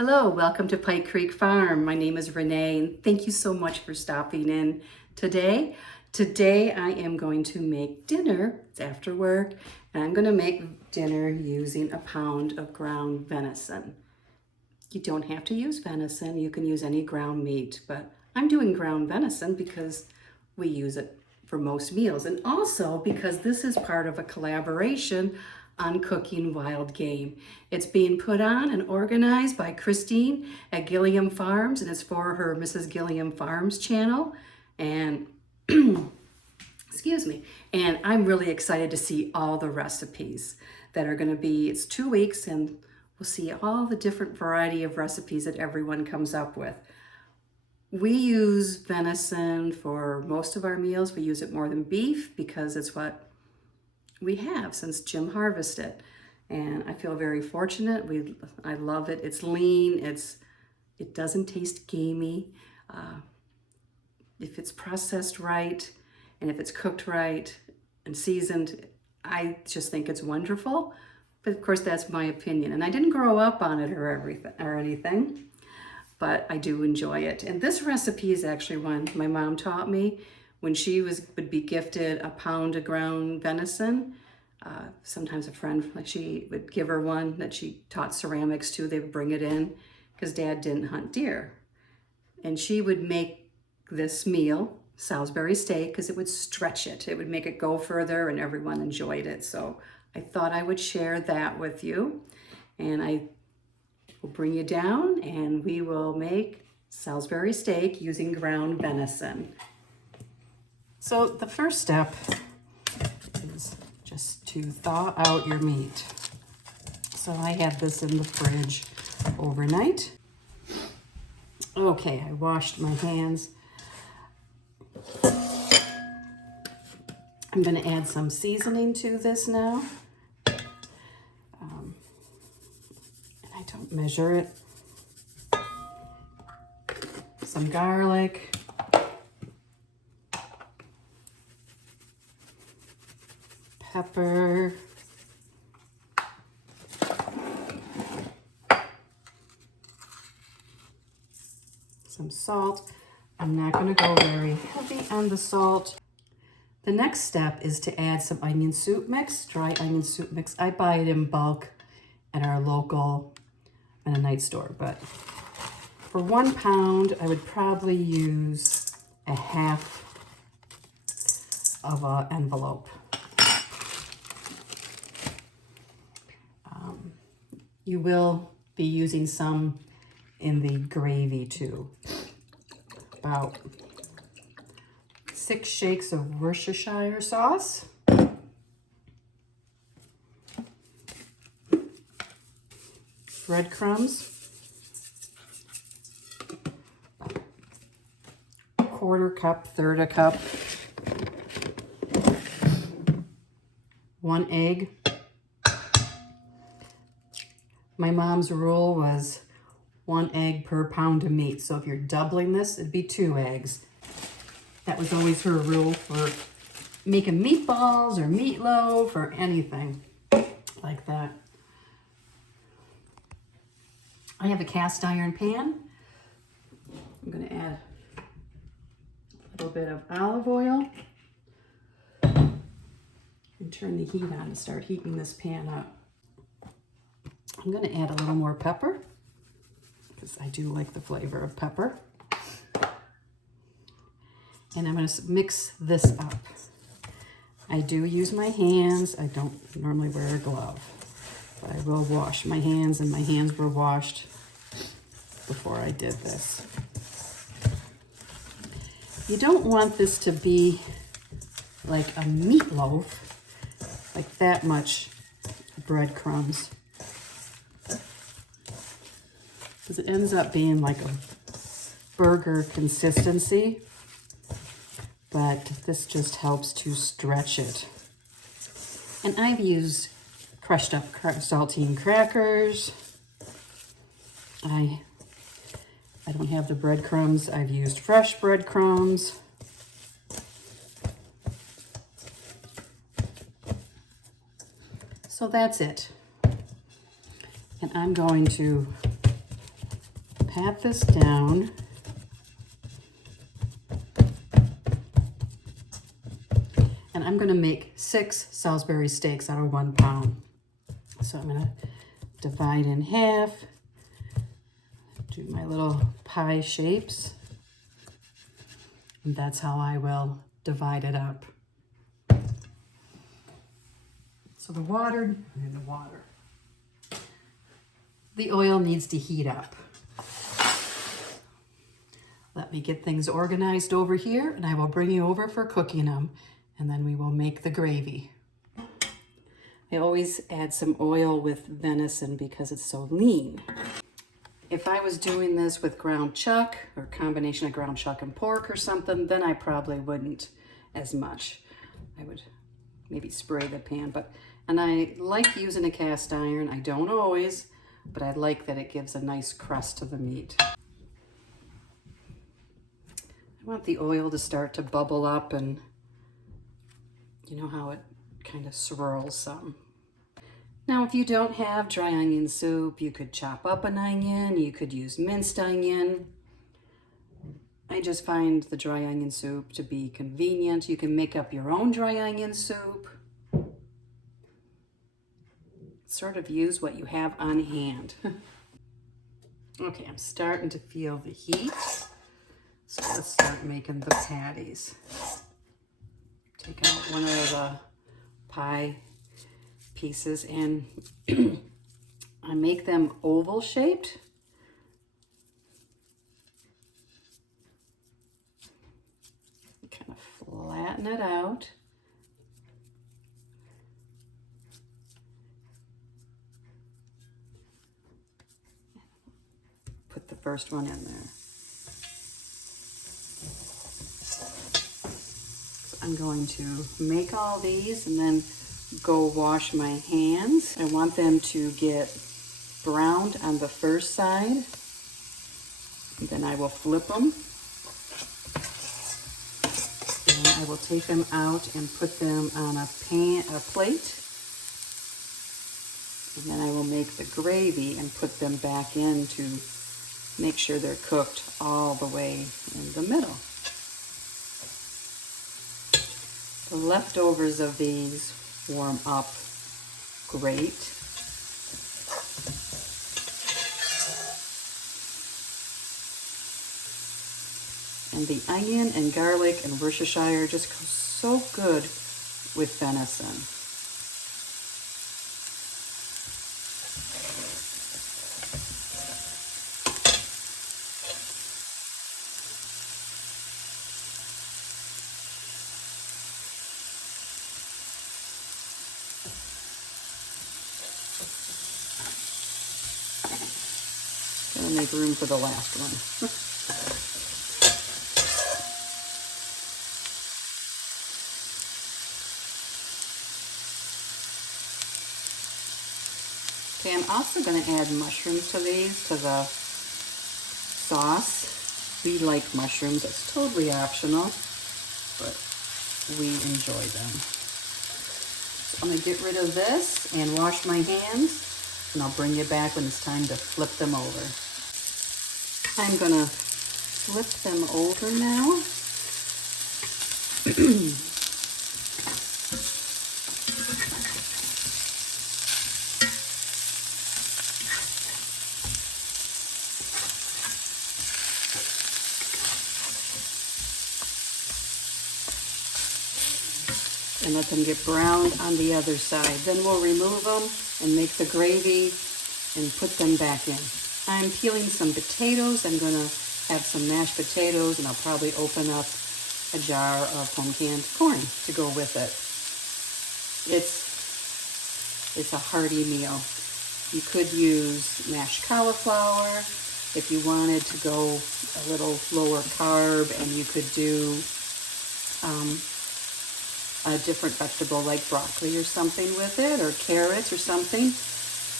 Hello, welcome to Pike Creek Farm. My name is Renee and thank you so much for stopping in today. Today I am going to make dinner. It's after work and I'm going to make dinner using a pound of ground venison. You don't have to use venison, you can use any ground meat, but I'm doing ground venison because we use it for most meals and also because this is part of a collaboration on cooking wild game. It's being put on and organized by Christine at GilliamFarms, and it's for her Mrs.GilliamFarms channel. And excuse me, and I'm really excited to see all the recipes that are going to be. It's 2 weeks and we'll see all the different variety of recipes that everyone comes up with. We use venison for most of our meals. We use it more than beef because it's what we have since Jim harvested, and I feel very fortunate. I love it. It's lean. It doesn't taste gamey. If it's processed right, and if it's cooked right and seasoned, I just think it's wonderful. But of course, that's my opinion, and I didn't grow up on it or anything, but I do enjoy it. And this recipe is actually one my mom taught me when she would be gifted a pound of ground venison. Sometimes a friend, like she would give her one that she taught ceramics to. They would bring it in because Dad didn't hunt deer. And she would make this meal, Salisbury steak, because it would stretch it. It would make it go further and everyone enjoyed it. So I thought I would share that with you. And I will bring you down and we will make Salisbury steak using ground venison. So the first step is just to thaw out your meat. So I had this in the fridge overnight. Okay, I washed my hands. I'm going to add some seasoning to this now. And I don't measure it. Some garlic. Pepper, some salt. I'm not going to go very heavy on the salt. The next step is to add some onion soup mix, dry onion soup mix. I buy it in bulk at our local Mennonite store, but for 1 pound, I would probably use a half of an envelope. You will be using some in the gravy too. About 6 shakes of Worcestershire sauce. Breadcrumbs. 1/4 cup, 1/3 cup. 1 egg. My mom's rule was 1 egg per pound of meat. So if you're doubling this, it'd be 2 eggs. That was always her rule for making meatballs or meatloaf or anything like that. I have a cast iron pan. I'm going to add a little bit of olive oil and turn the heat on to start heating this pan up. I'm going to add a little more pepper because I do like the flavor of pepper. And I'm going to mix this up. I do use my hands. I don't normally wear a glove, but I will wash my hands, and my hands were washed before I did this. You don't want this to be like a meatloaf, like that much breadcrumbs, because it ends up being like a burger consistency, but this just helps to stretch it. And I've used crushed up saltine crackers. I don't have the breadcrumbs. I've used fresh breadcrumbs. So that's it. And I'm going to pat this down. And I'm gonna make 6 Salisbury steaks out of 1 pound. So I'm gonna divide in half, do my little pie shapes, and that's how I will divide it up. So the oil needs to heat up. Let me get things organized over here, and I will bring you over for cooking them, and then we will make the gravy. I always add some oil with venison because it's so lean. If I was doing this with ground chuck or combination of ground chuck and pork or something, then I probably wouldn't as much. I would maybe spray the pan, and I like using a cast iron. I don't always, but I like that it gives a nice crust to the meat. I want the oil to start to bubble up, and you know how it kind of swirls some. Now, if you don't have dry onion soup, you could chop up an onion, you could use minced onion. I just find the dry onion soup to be convenient. You can make up your own dry onion soup. Sort of use what you have on hand. Okay, I'm starting to feel the heat. So let's start making the patties. Take out one of the pie pieces and I make them oval shaped. Kind of flatten it out. Put the first one in there. So I'm going to make all these and then go wash my hands. I want them to get browned on the first side. And then I will flip them. And I will take them out and put them on a plate. And then I will make the gravy and put them back in to make sure they're cooked all the way in the middle. The leftovers of these warm up great. And the onion and garlic and Worcestershire just go so good with venison. Gonna make room for the last one. Okay, I'm also going to add mushrooms to these, to the sauce. We like mushrooms. It's totally optional, but we enjoy them. So I'm going to get rid of this and wash my hands, and I'll bring you back when it's time to flip them over. I'm going to flip them over now. And let them get browned on the other side. Then we'll remove them and make the gravy and put them back in. I'm peeling some potatoes. I'm going to have some mashed potatoes, and I'll probably open up a jar of home canned corn to go with it. It's a hearty meal. You could use mashed cauliflower if you wanted to go a little lower carb, and you could do a different vegetable like broccoli or something with it, or carrots or something.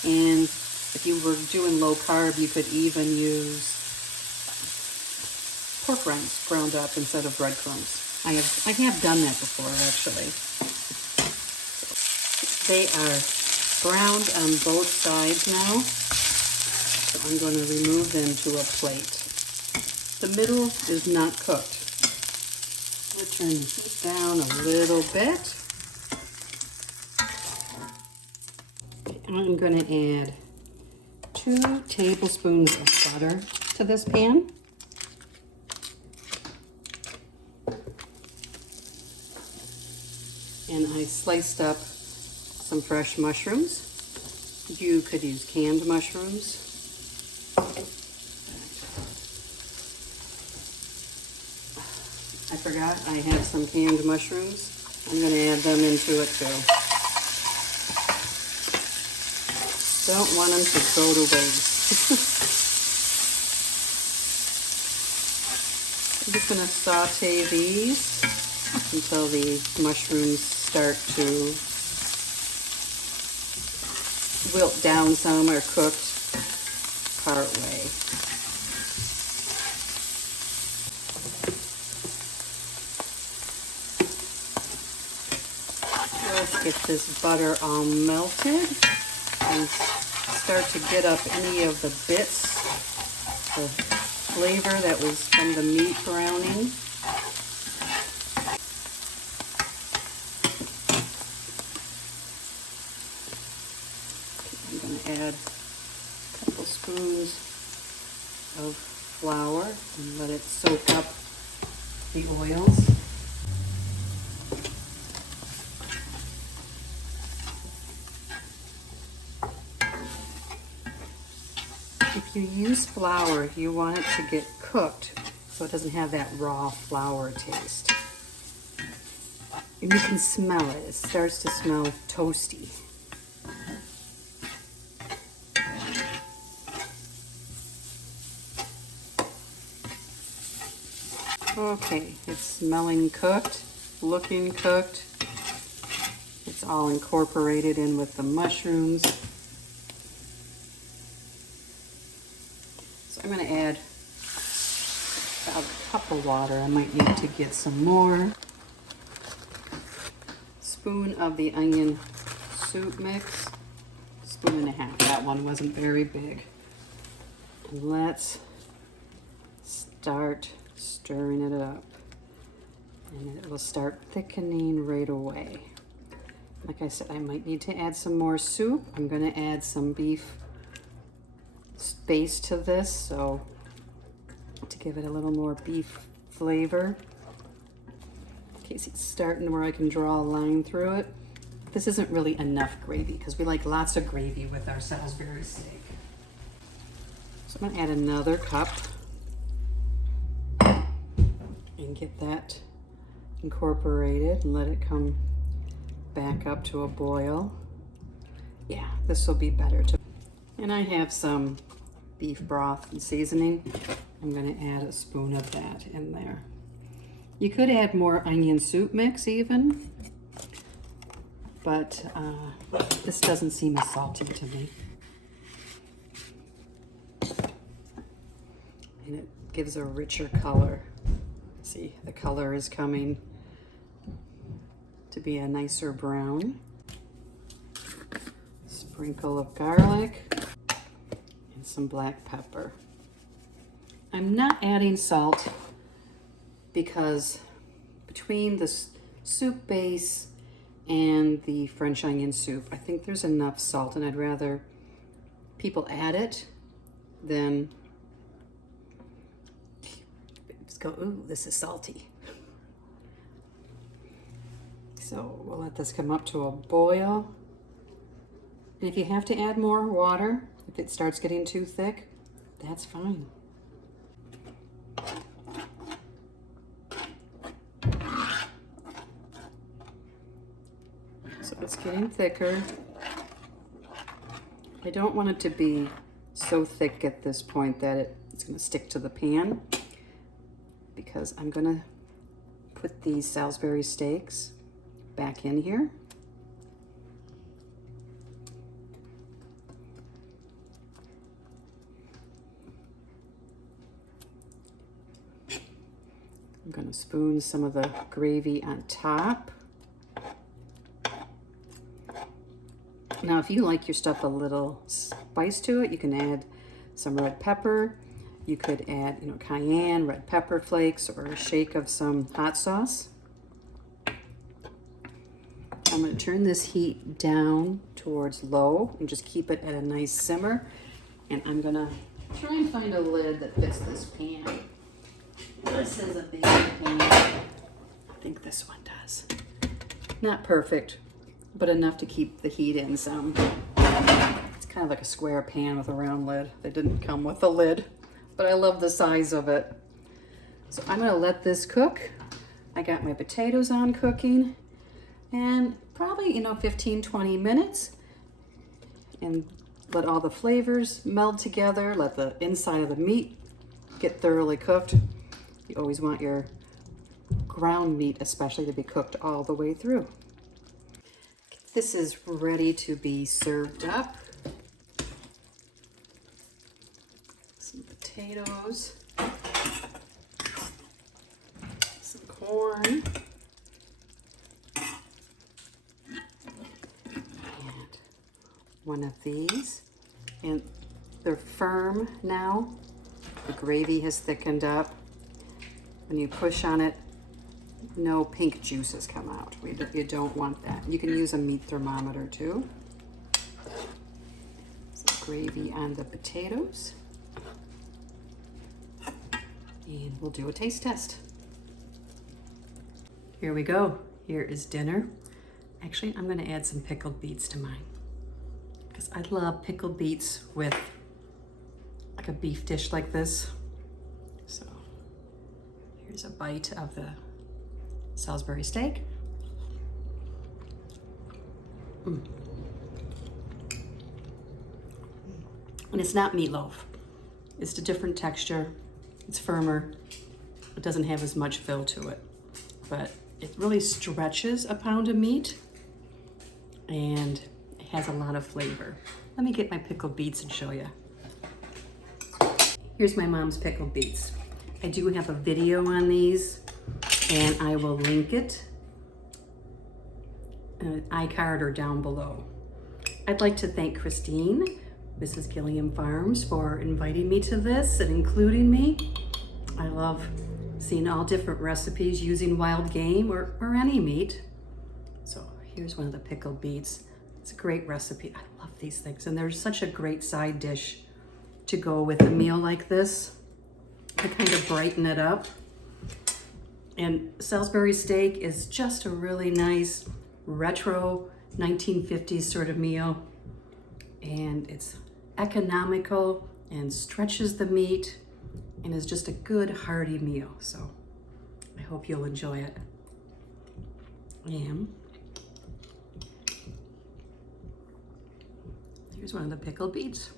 And if you were doing low carb, you could even use pork rinds ground up instead of breadcrumbs. I have done that before, actually. They are browned on both sides now. So I'm going to remove them to a plate. The middle is not cooked. I'm going to turn the heat down a little bit. I'm going to add 2 tablespoons of butter to this pan. And I sliced up some fresh mushrooms. You could use canned mushrooms. I forgot I had some canned mushrooms. I'm going to add them into it too. Don't want them to go to waste. I'm just going to saute these until the mushrooms start to wilt down some or cooked part way. Let's get this butter all melted and start to get up any of the bits, the flavor that was from the meat browning. I'm going to add a couple spoons of flour and let it soak up the oils. If you use flour, you want it to get cooked so it doesn't have that raw flour taste. And you can smell it. It starts to smell toasty. Okay, it's smelling cooked, looking cooked. It's all incorporated in with the mushrooms. So I'm going to add about a cup of water. I might need to get some more. Spoon of the onion soup mix. Spoon and a half. That one wasn't very big. And let's start stirring it up. And it will start thickening right away. Like I said, I might need to add some more soup. I'm going to add some beef base to this, so to give it a little more beef flavor. In case it's starting where I can draw a line through it. This isn't really enough gravy because we like lots of gravy with our Salisbury steak. So I'm going to add another cup and get that incorporated and let it come back up to a boil. Yeah, this will be better too. And I have some beef broth and seasoning. I'm going to add a spoon of that in there. You could add more onion soup mix even, but this doesn't seem as salty to me. And it gives a richer color. See, the color is coming to be a nicer brown. Sprinkle of garlic and some black pepper. I'm not adding salt because between the soup base and the French onion soup, I think there's enough salt, and I'd rather people add it than just go, ooh, this is salty. So we'll let this come up to a boil. And if you have to add more water, if it starts getting too thick, that's fine. So it's getting thicker. I don't want it to be so thick at this point that it's going to stick to the pan, because I'm going to put these Salisbury steaks back in here. I'm going to spoon some of the gravy on top. Now, if you like your stuff a little spice to it, you can add some red pepper. You could add, cayenne, red pepper flakes, or a shake of some hot sauce. I'm going to turn this heat down towards low and just keep it at a nice simmer. And I'm going to try and find a lid that fits this pan. This is a big pan. I think this one does. Not perfect, but enough to keep the heat in some. It's kind of like a square pan with a round lid. They didn't come with a lid, but I love the size of it. So I'm going to let this cook. I got my potatoes on cooking, and probably 15-20 minutes, and let all the flavors meld together. Let the inside of the meat get thoroughly cooked. You always want your ground meat especially to be cooked all the way through. This is ready to be served up. Some potatoes, some corn, and one of these. And they're firm now. The gravy has thickened up. When you push on it, no pink juices come out. You don't want that. You can use a meat thermometer too. Some gravy on the potatoes. And we'll do a taste test. Here we go. Here is dinner. Actually, I'm going to add some pickled beets to mine, because I love pickled beets with like a beef dish like this. So here's a bite of the Salisbury steak. And it's not meatloaf. It's a different texture. It's firmer. It doesn't have as much fill to it, but it really stretches a pound of meat, and it has a lot of flavor. Let me get my pickled beets and show you. Here's my mom's pickled beets. I do have a video on these, and I will link it, iCard or down below. I'd like to thank Christine, Mrs.GilliamFarms, for inviting me to this and including me. I love seeing all different recipes using wild game or any meat. So here's one of the pickled beets. It's a great recipe. I love these things, and they're such a great side dish to go with a meal like this to kind of brighten it up. And Salisbury steak is just a really nice retro 1950s sort of meal, and it's economical and stretches the meat and is just a good hearty meal. So I hope you'll enjoy it. And here's one of the pickled beets.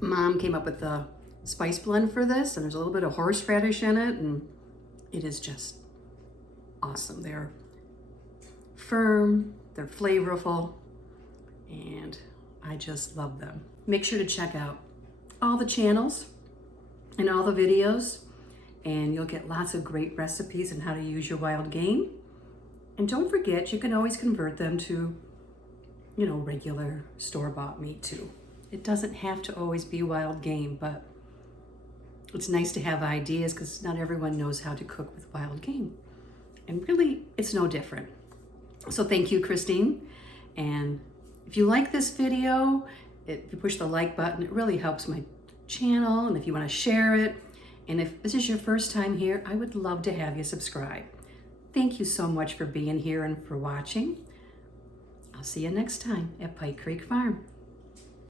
Mom came up with the spice blend for this, and there's a little bit of horseradish in it, and it is just awesome. They're firm, they're flavorful, and I just love them. Make sure to check out all the channels and all the videos, and you'll get lots of great recipes on how to use your wild game. And don't forget, you can always convert them to, regular store-bought meat too. It doesn't have to always be wild game, but it's nice to have ideas, because not everyone knows how to cook with wild game. And really, it's no different. So thank you, Christine. And if you like this video, if you push the like button, it really helps my channel. And if you want to share it, and if this is your first time here, I would love to have you subscribe. Thank you so much for being here and for watching. I'll see you next time at Pike Creek Farm.